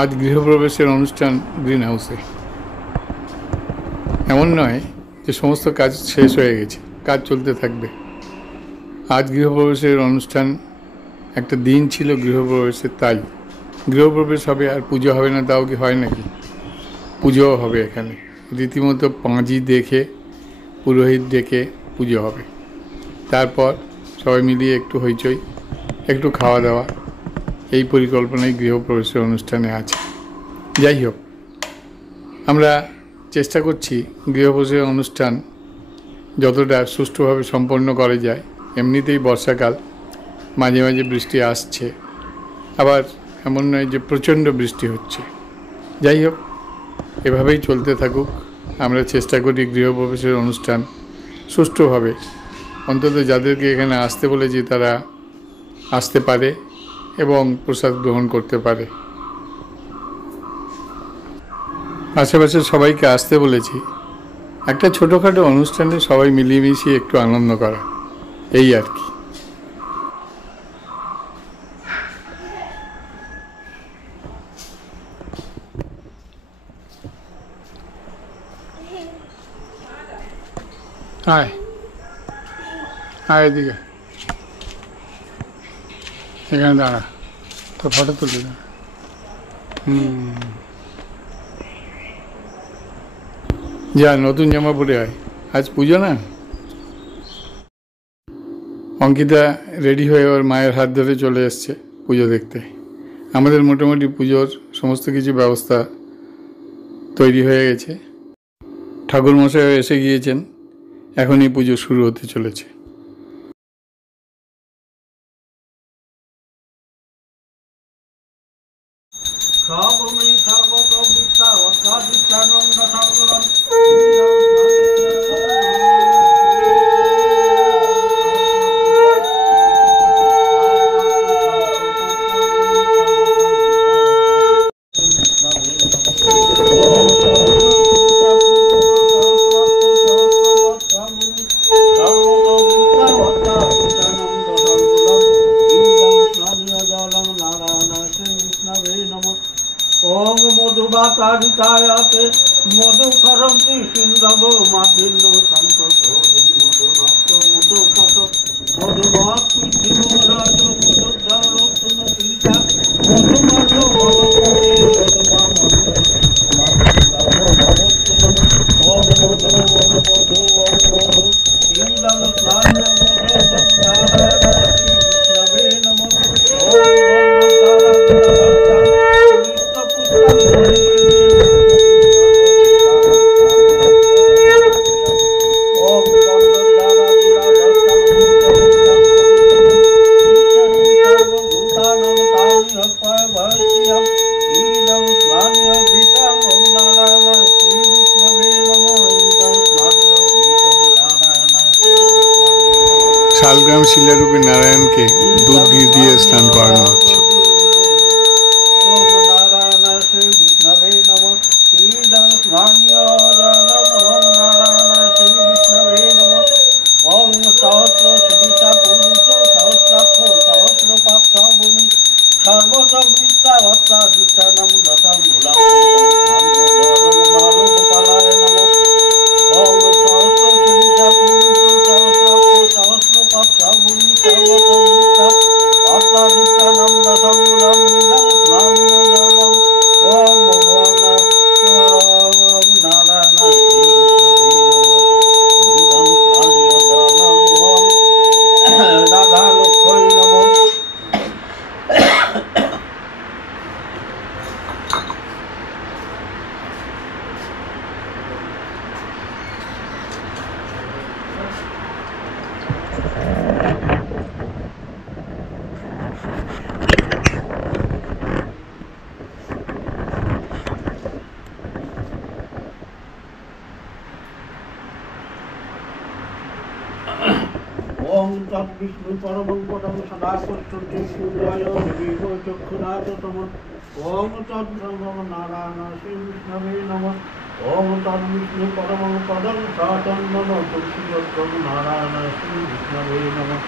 আজ গৃহপ্রবেশের অনুষ্ঠান গ্রিন হাউসে। এমন নয় যে সমস্ত কাজ শেষ হয়ে গেছে, কাজ চলতে থাকবে। আজ গৃহপ্রবেশের অনুষ্ঠান, একটা দিন ছিল গৃহপ্রবেশের, তাই গৃহপ্রবেশ হবে আর পুজো হবে না, তাও কি হয় নাকি? পুজোও হবে এখানে, রীতিমতো পাঁজি দেখে পুরোহিত ডেকে পুজো হবে। তারপর সবাই মিলিয়ে একটু হইচই, একটু খাওয়া দাওয়া, এই পরিকল্পনায় গৃহপ্রবেশের অনুষ্ঠানে আছে। যাই হোক, আমরা চেষ্টা করছি গৃহপ্রবেশের অনুষ্ঠান যতটা সুষ্ঠুভাবে সম্পন্ন করা যায়। এমনিতেই বর্ষাকাল, মাঝে মাঝে বৃষ্টি আসছে, আবার এমন নয় যে প্রচণ্ড বৃষ্টি হচ্ছে। যাই হোক, এভাবেই চলতে থাকুক। আমরা চেষ্টা করি গৃহপ্রবেশের অনুষ্ঠান সুষ্ঠুভাবে, অন্তত যাদেরকে এখানে আসতে বলেছি তারা আসতে পারে এবং প্রসাদ গ্রহণ করতে পারে। আশেপাশে সবাইকে আসতে বলেছি, একটা ছোটোখাটো অনুষ্ঠানে সবাই মিলিয়ে মিশিয়ে একটু আনন্দ করা, এই আর কি। আয় আয়, এদিকে এখানে দাঁড়া, তো ফটো তুলে দাঁড়া। যা, নতুন জামা পরে আয়, আজ পুজো না। অঙ্কিতা রেডি হয়ে ওর মায়ের হাত ধরে চলে এসছে পুজো দেখতে। আমাদের মোটামুটি পুজোর সমস্ত কিছু ব্যবস্থা তৈরি হয়ে গেছে। ঠাকুরমশাইও এসে গিয়েছেন, এখনই পুজো শুরু হতে চলেছে। মধুবাতারিতায়াতে মধুকরন্তি সিন্ধব মাদিন্য সন্তত মধুনক্ত মধুকত মধুমত পৃথিবীরাজ মধুধরত্ন পিতা মধুমত ভবতি শালগ্রাম শিলারূপী নারায়ণকে দুধ ঘি দিয়ে স্নান করানো হচ্ছে। বিষ্ণু পরমং পদং সদা পশ্যন্তি সূর্যায় দেবীব চক্ষুরাততম। ওম তদ্ব্রহ্ম নারায়ণ শ্রী বিষ্ণবে নমঃ। ওম তদ্বিষ্ণু পরমং পদং সতন্মন তুলসীদত্তং নারায়ণ শ্রী বিষ্ণবে নমঃ।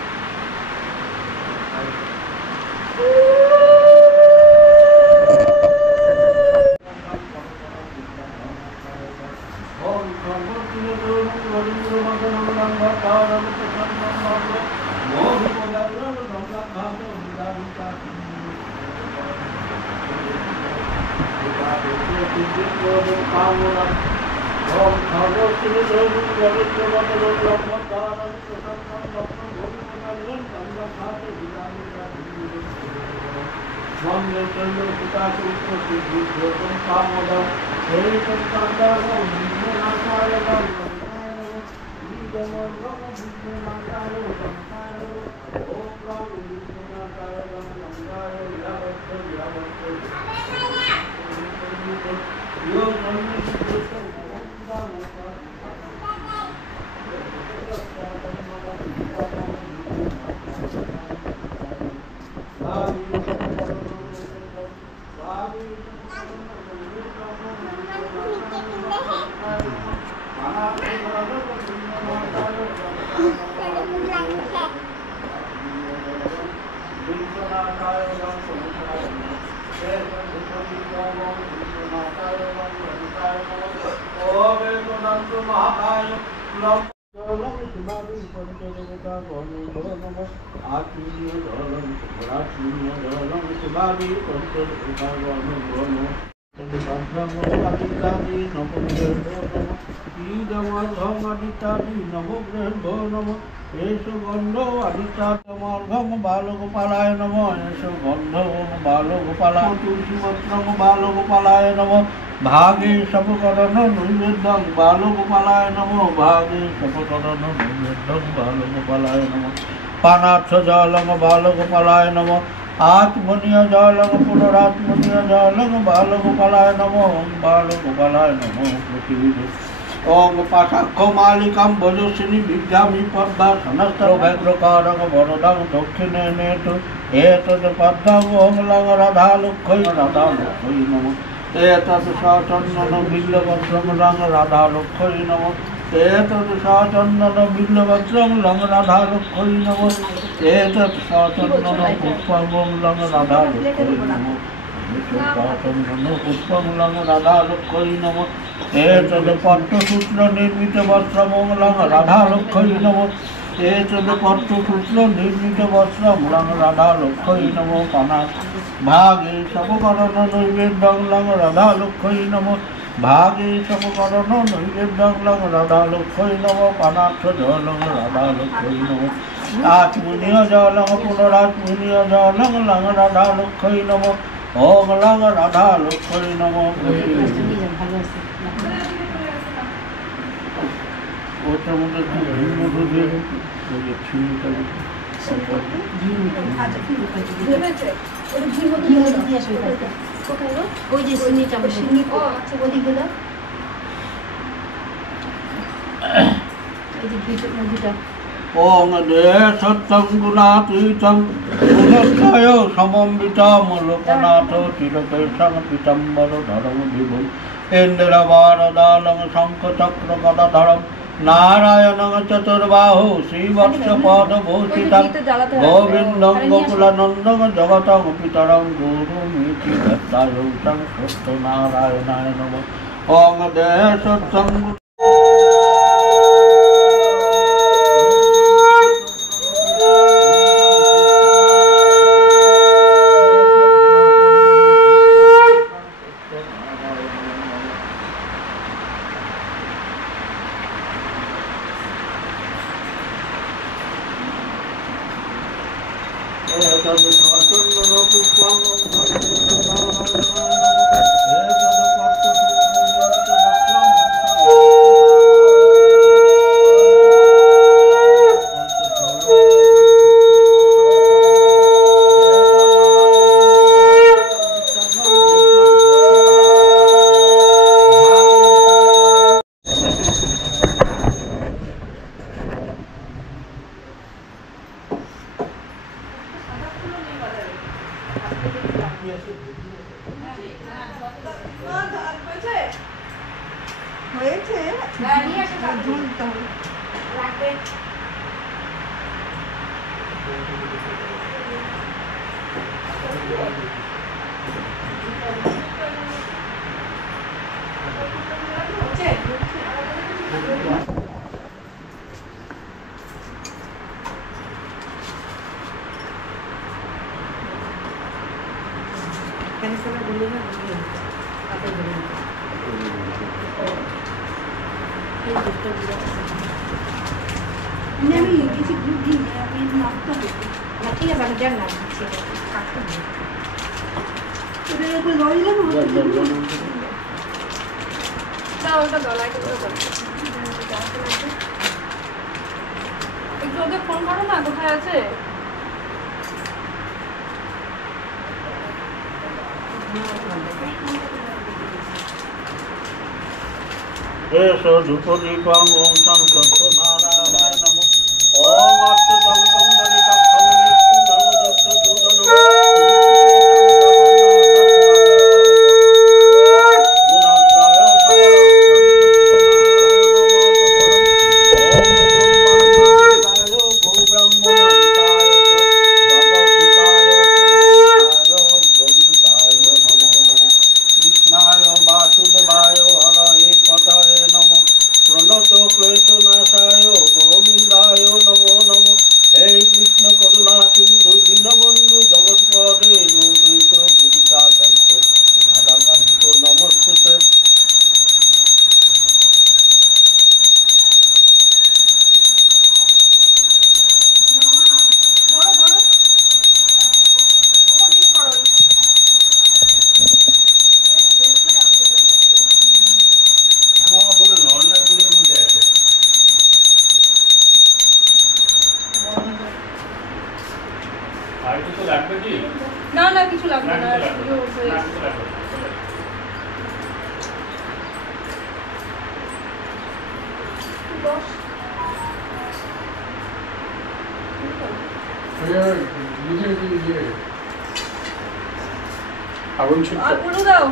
बालगोपालाय नमः एषो गन्धो बालगोपालाय तुलसीपत्रं बालगोपालाय नमः भागे सपकरण नैवेद्यं बालगोपालाय नमः भागे सपकरण नैवेद्यं बालगोपालाय नमः पानार्थ जलं बालगोपालाय नमः आत्मनीय जलं पुनरात्मनीय जलं बालगोपालाय नमः बालगोपालाय नमः पृथ्वी ओम पाशाक्ष मालिकां भजस्विनी विद्यामि पद्मासनस्तभैद्रकारं वरदं दक्षिणे नेतु एतद् पद्मं ओं लं राधालक्ष्मै राधालक्ष्मै नमः एतद् सचन्दन बिल्ववस्त्रं लं राधालक्ष्मै नमः एतद् सचन्दन बिल्ववस्त्रं लं राधालक्ष्मै नमः एतद् सचन्दन पुष्पं लं राधालक्ष्मै नमः सचन्दन पुष्पं लं राधालक्ष्मै नमः एतद् पट्टसूत्र निर्मित वस्त्रं लं राधालक्ष्मै नमः एतद् पट्टसूत्र निर्मित वस्त्रं लं राधालक्ष्मै नमः पानात् भागे सपकरण नैवेद्यं लं राधालक्ष्मै नमः भागे सपकरण नैवेद्यं लं राधालक्ष्मै नमः पानार्थ जलं राधालक्ष्मै नमः आत्मनीय जलं पुनरात्मनीय जलं लं राधालक्ष्मै नमः ओम लं राधालक्ष्मै नमः ওটার মধ্যে ভিন্ন দুধের ओम दे सत्यं गुणातीतं गुणत्रय समन्वितं लोकनाथ तिलकेशं पीताम्बरधरं विभुं इन्द्रवारदालं शङ्खचक्रगदाधरं नारायणं चतुर्बाहु श्रीवत्सपदभूषितं गोविन्दं गोकुलानन्दं जगतं पितरं गुरुमिति दत्तायुतं सत्यनारायणाय नमः ओम दे सत्यं একটু ওকে ফোন করো না, কোথায় আছে? এসো ধূপদীপং ওম সত্যনারায়ণায় নমঃ। ওম অচ্যুতং পুণ্ডরীকাক্ষং নিঃসিংহং দত্তসূদনং না না কিছু লাগবে না, আগুন আর পুরো দাও।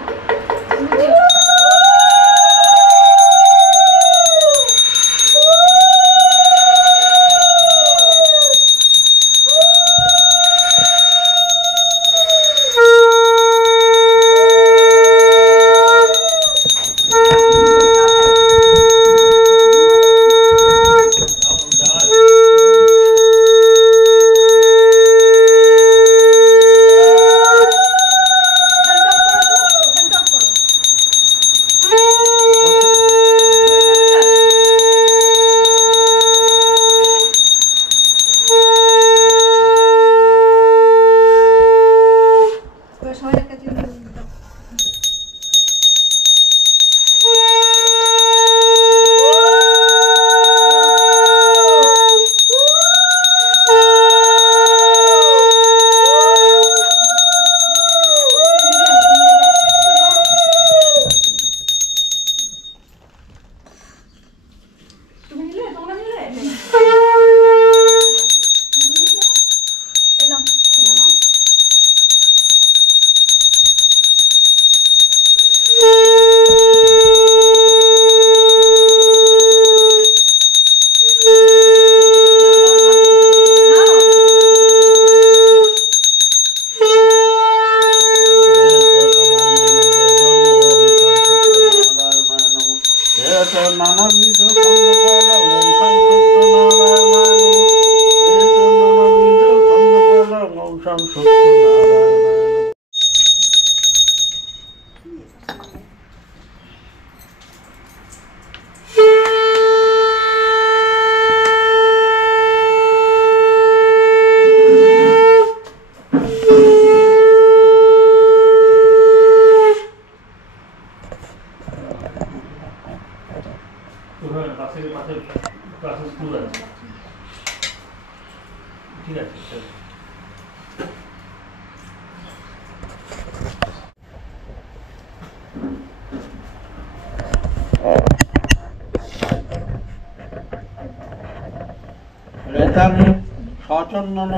সচন্দন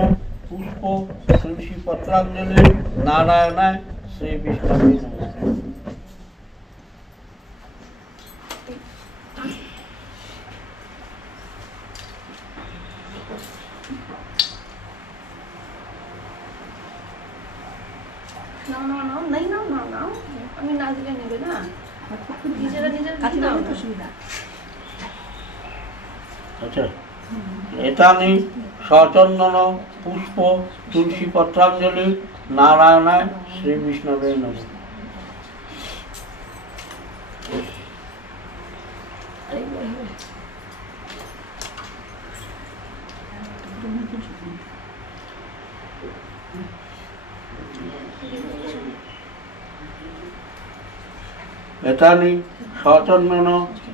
পুষ্প তুলসী পত্রাঞ্জলি নারায়ণায় শ্রী বিষ্ণু। আমি না দিলে নেবে না, নিজেরা নিজের কাছে সুবিধা। আচ্ছা, এতানি সচন্দন পুষ্প তুলসী পত্রাঞ্জলি নারায়ণায় শ্রী বিষ্ণবে নমঃ। আরেকবার হবে। এতানি সচন্দন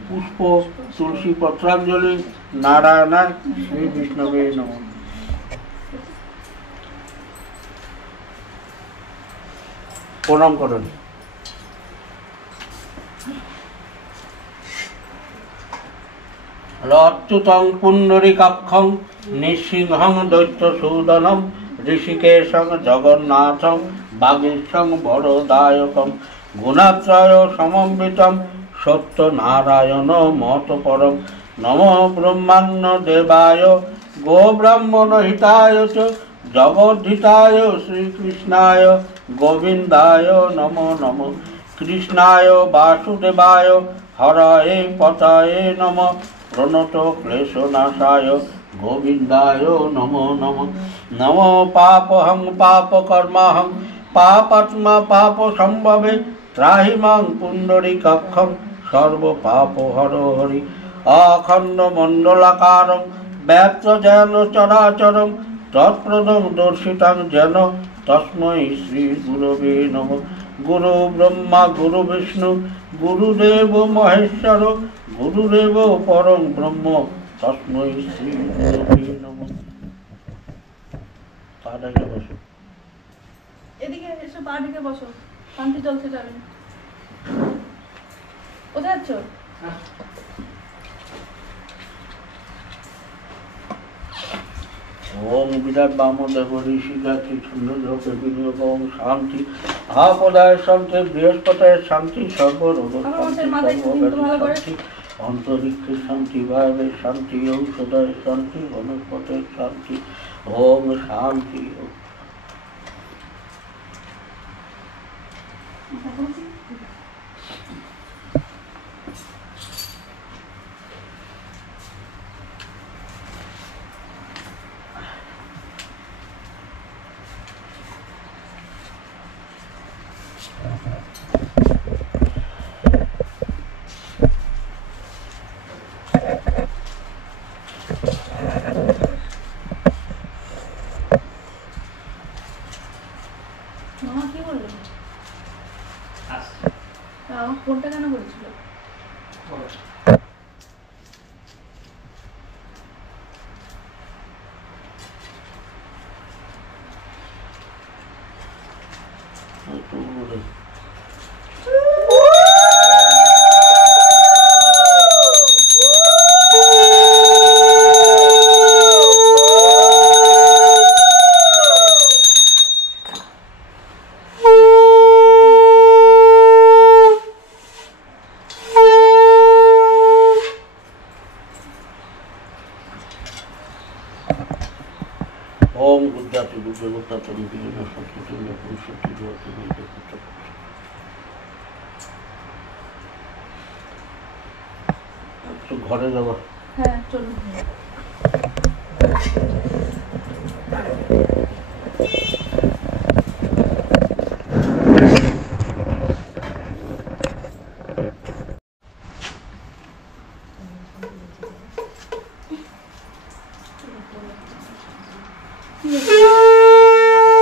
পুষ্প তুলসী পত্রাঞ্জলি নারায়ণায় শ্রী বিষ্ণবে নমঃ। প্রণাম করেন। অচ্যুতং পুণ্ডরীকাক্ষং নৃসিংহং দৈত্যসূদনম ঋষিকেশং জগন্নাথং বাগীশং বরদায়কং গুণাত্রয় সমন্বিতম সত্যনারায়ণ মতপরম নমো ব্রহ্মাণ্য দেবায় গোব্রাহ্মণ হিতায় চ জগদ্ধিতায় শ্রীকৃষ্ণায় গোবিন্দায় নমো নমো কৃষ্ণায় বাসুদেবায় হরয়ে পতয়ে নমঃ প্রণত ক্লেশনাশায় গোবিন্দায় নমো নমঃ নমো পাপহং পাপকর্মাহং পাপাত্মা পাপ সম্ভবে ত্রাহি মাং পুণ্ডরীকাক্ষং সর্ব পাপ হর হরি অখণ্ড মণ্ডলাকারং ব্যাপ্ত যেন চরাচরং তৎপ্রদং দর্শিতাং যেন তস্मै শ্রী গুরবে নমঃ। গুরু ব্রহ্মা গুরু বিষ্ণু গুরুদেব মহেশ্বর গুরুদেব পরম ব্রহ্ম তস্मै শ্রী গুরবে নমঃ। তাড়াতাড়ি বসো। এদিকে এসো, পা দিকে বসো, শান্তি চলতে যাবে। কোথায় যাচ্ছ? ওম বিরাট বামদেব ঋষিগাছি ছন্দ্রকে বিনিয়োগ ওম শান্তি আপদায় শান্তি বৃহস্পতায় শান্তি সর্বরোগ শান্তি অন্তরিক্ষে শান্তি বায়বে শান্তি ঔষধায় শান্তি বনস্পতে শান্তি ওম শান্তি। মামা কি বললো? আমার ফোনটা কেন বলছিল? ओम गुजराती गुजर गुप्ता तुम भी न सकते तुम न पूछ सकते जो तुम नहीं कर सकते। तो घरे जाओ। হ্যাঁ চলুন।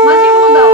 মাঝে দাও।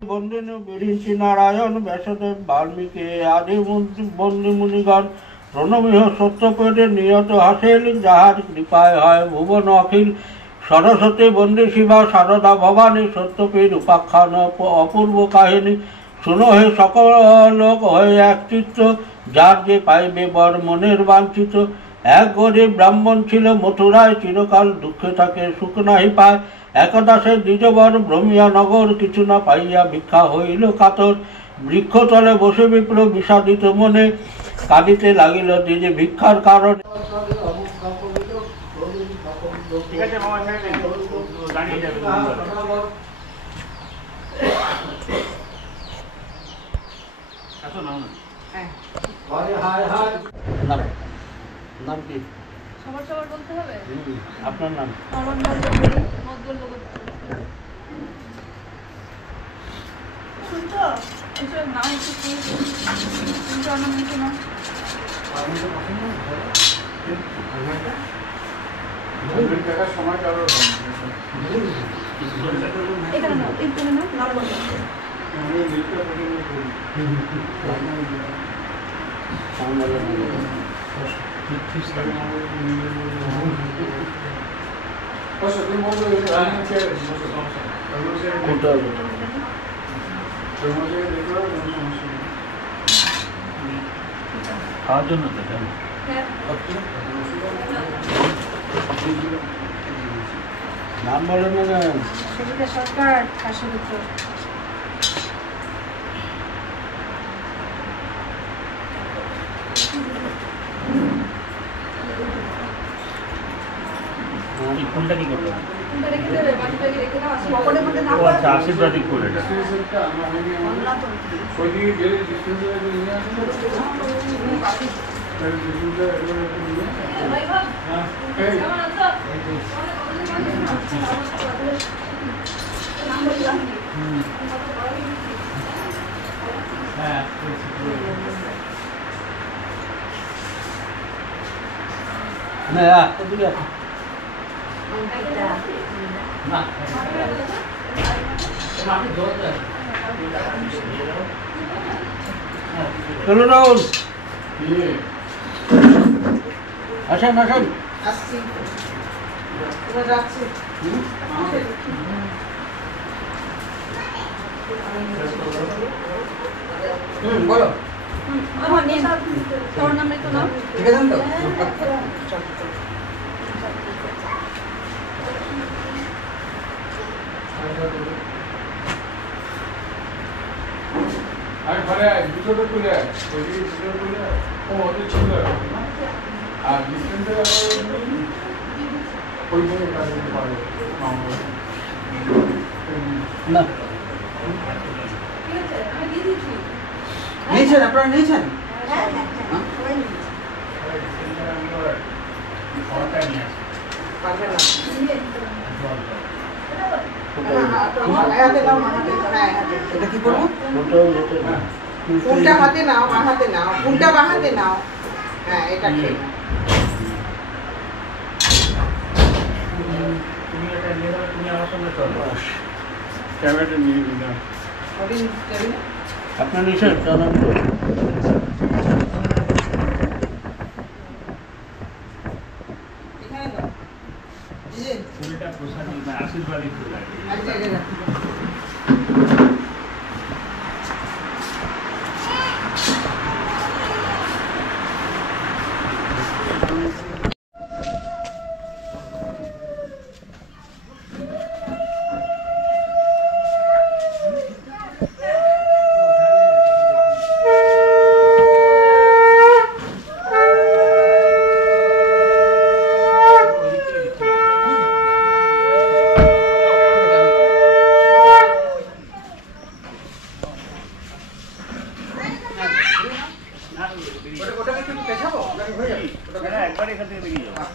বন্দিনী বিরিঞ্চি নারায়ণ ব্যাসদেব বাল্মীকি আদি বন্দী মুনিগণ প্রণমীয় সত্যপদে নিয়ত হাসিল যাহার কৃপায় হয় ভুবন অখিল সরস্বতী বন্দী শিবা সারদা ভবানী সত্যপীর উপাখ্যান অপূর্ব কাহিনী শুনো হে সকল লোক হয়ে এক চিত্ত যার যে পাইবে বর মনের বাঞ্ছিত এক গরিব ব্রাহ্মণ ছিল মথুরায় চিরকাল দুঃখে থাকে সুখ নাহি পায় একদা সে দ্বিজবর ভ্রমিয়া নগর কিছু না পাইয়া ভিক্ষা হইল কাতর বৃক্ষতলে বসে বিপ্র বিষাদিত মনে কাঁদিতে লাগিল দ্বিজে ভিক্ষার কারণে। নাম কি? সবার সবার বলতে হবে। আপনার নাম? আমার নাম জগদীশ মদ্দল লোক। শুনছো? এসব নাম একটু শুনছো নাম শুনছো না? সময় কারো এখানে নাও, এখানে নাও, নাম বলো। খাওয়ার জন্য তো নাম বলেন না সরকার কাশীপুত্র। কোনটা কি করলো? কোনটা রেখে দেবে? বাকিটাকে রেখে দাও। পকেটের মধ্যে নাও। আচ্ছা আশীর্বাদী করে এটা। ওইদিকে গেলে ডিসপেন্সারে নিয়ে আসবে। ভাই ভাই এই কেমন আছো? নাম বললাম। হ্যাঁ না এদিকে না চলো রাহুল আসেন আসেন আসছি এবার যাচ্ছি বলো আমার নিয়ে নাও। তোমার নাম একটু নাও। ঠিক আছে তো আর ঘরে আয় দুটোটা তুলে আয় ওইদিকে দুটো তুলে আয় ও ওদের ছিল আর ডিসপেন্সারে ওইখানে কাজ করতে পারে না ঠিক আছে আমি দিয়ে দিচ্ছি। নিয়েছেন আপনারা নিয়েছেন হ্যাঁ হ্যাঁ হ্যাঁ? পারবে না হাতে নাও এটা কি করবো ফুলটা হাতে নাও বাঁ হাতে নাও ফুলটা বাঁ হাতে নাও হ্যাঁ এটা ঠিক তুমি এটা নিয়ে যাবে তুমি আমার সঙ্গে চলো ক্যামেরাটা নিয়ে নিন না ওদিন যাবি না আপনার নিশ্চয় জানান তো এখানে দাও এই যে ফুলটা প্রসাদ আশীর্বাদী ফুল এক জায়গায় রাখো ওটাকে কি পেছাবো নাকি হয়ে যাবে ওটা একবার এখান থেকে বেরিয়ে যাও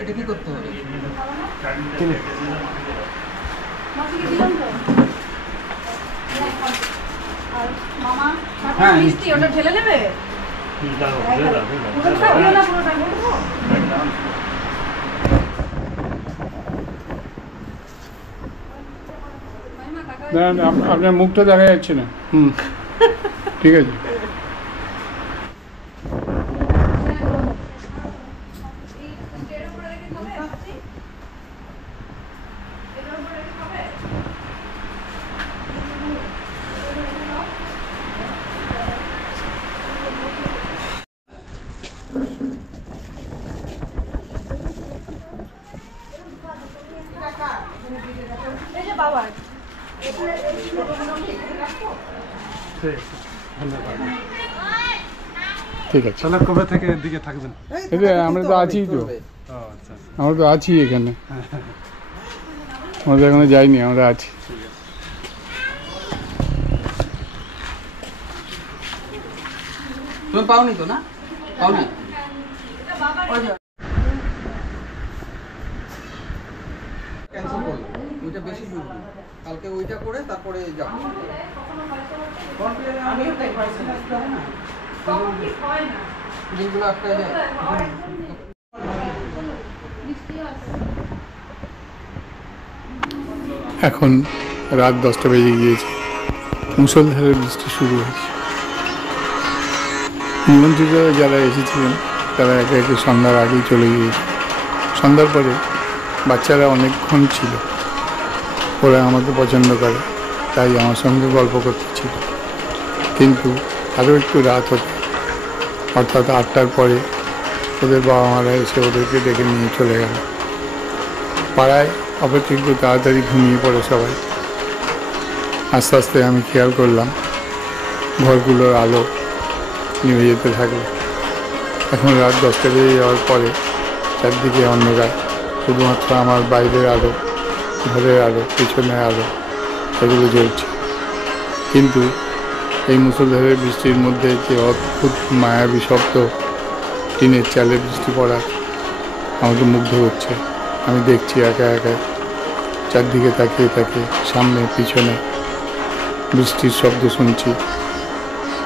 এটা কি করতে হবে? মাসিকে দিলাম তো। আর মামা হ্যাঁ। মিষ্টি ওটা ঢেলে নেবে? পুরোটা দিও না, পুরোটা বলবো? আপনার মুখটা দেখা যাচ্ছে না। ঠিক আছে। এই যে বাবার ঠিক আছে। তাহলে কবে থেকে এদিকে থাকবেন? এই যে আমরা তো আছি তো, আমরা তো আছি এখানে, আমরা তো এখনো যাইনি, আমরা আছি। তুমি পাওনি তো না? পাওনি? ক্যান্সেল করো, ওইটা বেশি দূর না। কালকে ওইটা করে তারপরে যাবো। আমিও তাই পাইছি না, যেগুলো আটকায় যায়। এখন রাত 10টা বেজে গিয়েছে, মুষলধারে বৃষ্টি শুরু হয়েছে। নিমন্ত্রিতরা যারা এসেছিলেন তারা একে একে সন্ধ্যার আগেই চলে গিয়েছে। সন্ধ্যার পরে বাচ্চারা অনেকক্ষণ ছিল, ওরা আমাকে পছন্দ করে, তাই আমার সঙ্গে গল্প করতেছিল। কিন্তু আরও একটু রাত হতো, অর্থাৎ 8টার পরে ওদের বাবা মারা এসে ওদেরকে ডেকে নিয়ে চলে গেল। পাড়ায় অপেক্ষিত তাড়াতাড়ি ঘুমিয়ে পড়ে সবাই। আস্তে আস্তে আমি খেয়াল করলাম ঘরগুলোর আলো নিভে যেতে থাকলো। এখন রাত 10টা বেজে যাওয়ার পরে চারদিকে অন্ধকার, শুধুমাত্র আমার বাইরের আলো, ঘরের আলো, পিছনের আলো এগুলো জ্বলছে। কিন্তু এই মুষলধারে বৃষ্টির মধ্যে যে অদ্ভুত মায়াবী শব্দ টিনের চালে বৃষ্টি পড়ার আমাকে মুগ্ধ করছে। আমি দেখছি একা একা, চারদিকে তাকিয়ে তাকিয়ে, সামনে পিছনে বৃষ্টির শব্দ শুনছি।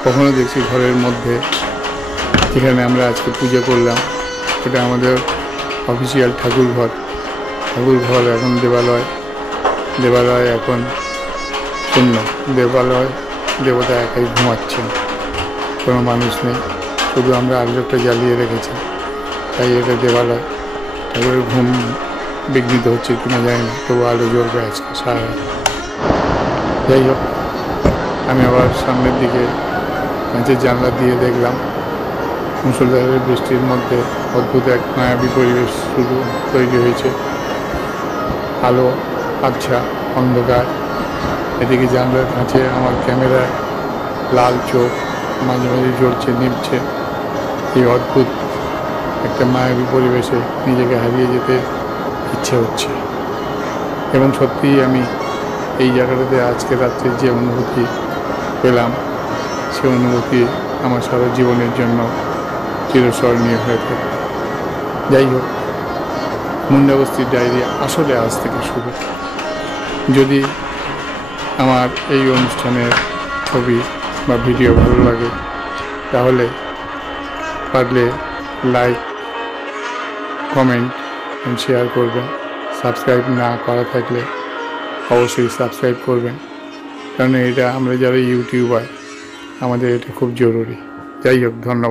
কখনো দেখছি ঘরের মধ্যে, যেখানে আমরা আজকে পুজো করলাম, এটা আমাদের অফিসিয়াল ঠাকুর ঘর এখন দেবালয় এখন শূন্য। দেবতা একাই ঘুমাচ্ছেন, কোনো মানুষ নেই, শুধু আমরা আলোটা জ্বালিয়ে রেখেছি, তাই এটা দেবালয়। ঠাকুরের ঘুম বিঘ্নিত হচ্ছে কিনা জানি না, তবু আলো জ্বলবে আজকে সারা রাত। যাই হোক, আমি আবার সামনের দিকে কাঁচের জানলা দিয়ে দেখলাম মুষলধারে বৃষ্টির মধ্যে অদ্ভুত এক মায়াবী পরিবেশ শুধু তৈরি হয়েছে। আলো, আবছা, অন্ধকার। এদিকে জানলার কাছে আমার ক্যামেরা লাল চোখ মাঝে মাঝে জ্বলছে, নিভছে। এই অদ্ভুত একটা মায়াবী পরিবেশে নিজেকে হারিয়ে যেতে ইচ্ছে হচ্ছে। এবং সত্যিই আমি এই জায়গাটাতে আজকে রাত্রে যে অনুভূতি পেলাম, সে অনুভূতি আমার সারা জীবনের জন্য চিরস্মরণীয় হয়ে থাকে। যাই হোক, মুন্ডাবস্তির ডায়েরি আসলে আজ থেকে শুরু। যদি আমার এই অনুষ্ঠানের ছবি বা ভিডিও ভালো লাগে তাহলে পারলে লাইক, কমেন্ট এবং শেয়ার করবেন। সাবস্ক্রাইব না করা থাকলে অবশ্যই সাবস্ক্রাইব করবেন, কারণ এটা আমরা যারা ইউটিউবার আমাদের এটা খুব জরুরি। যাই হোক, ধন্যবাদ।